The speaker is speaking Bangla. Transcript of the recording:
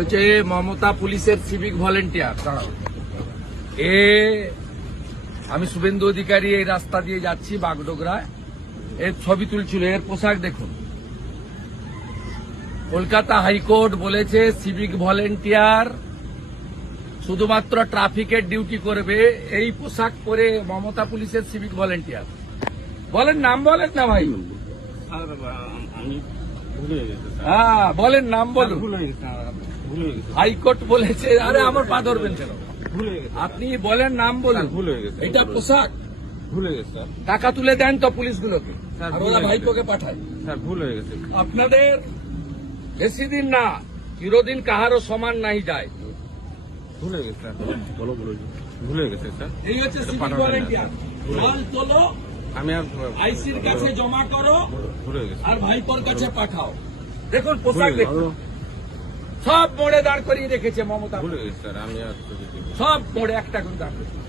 হচ্ছে মমতা পুলিশের সিভিক ভলেন্টিয়ার দাঁড়াও এ আমি শুভেন্দু অধিকারী এই রাস্তা দিয়ে যাচ্ছি বাগডোগরায় এর ছবি তুলছিল এর পোশাক দেখুন কলকাতা হাইকোর্ট বলেছে সিভিক ভলেন্টিয়ার শুধুমাত্র ট্রাফিকের ডিউটি করবে এই পোশাক পরে মমতা পুলিশের সিভিক ভলেন্টিয়ার বলেন নাম বলেন না ভাই হ্যাঁ বলেন নাম বলুন হাইকোর্ট বলেছে আরে আমার পা ধরবেন কেন আপনি বলেন নাম বলেন ভুল গেছে এটা পোশাক ভুলে গেছে টাকা তুলে দেন তো পুলিশ গুলোকে ভাইপোকে পাঠায় স্যার ভুল হয়ে গেছে আপনাদের বেশি দিন না চিরদিন কাহারও সমান নাই যায় ভুলে গেছে ভুলে গেছে আমি আইসির কাছে জমা করো আর ভাইপোর কাছে পাঠাও দেখুন পোশাক দেখুন সব মোড়ে দাঁড় করিয়ে রেখেছে মমতা সব মোড়ে একটা করে দাঁড় করেছে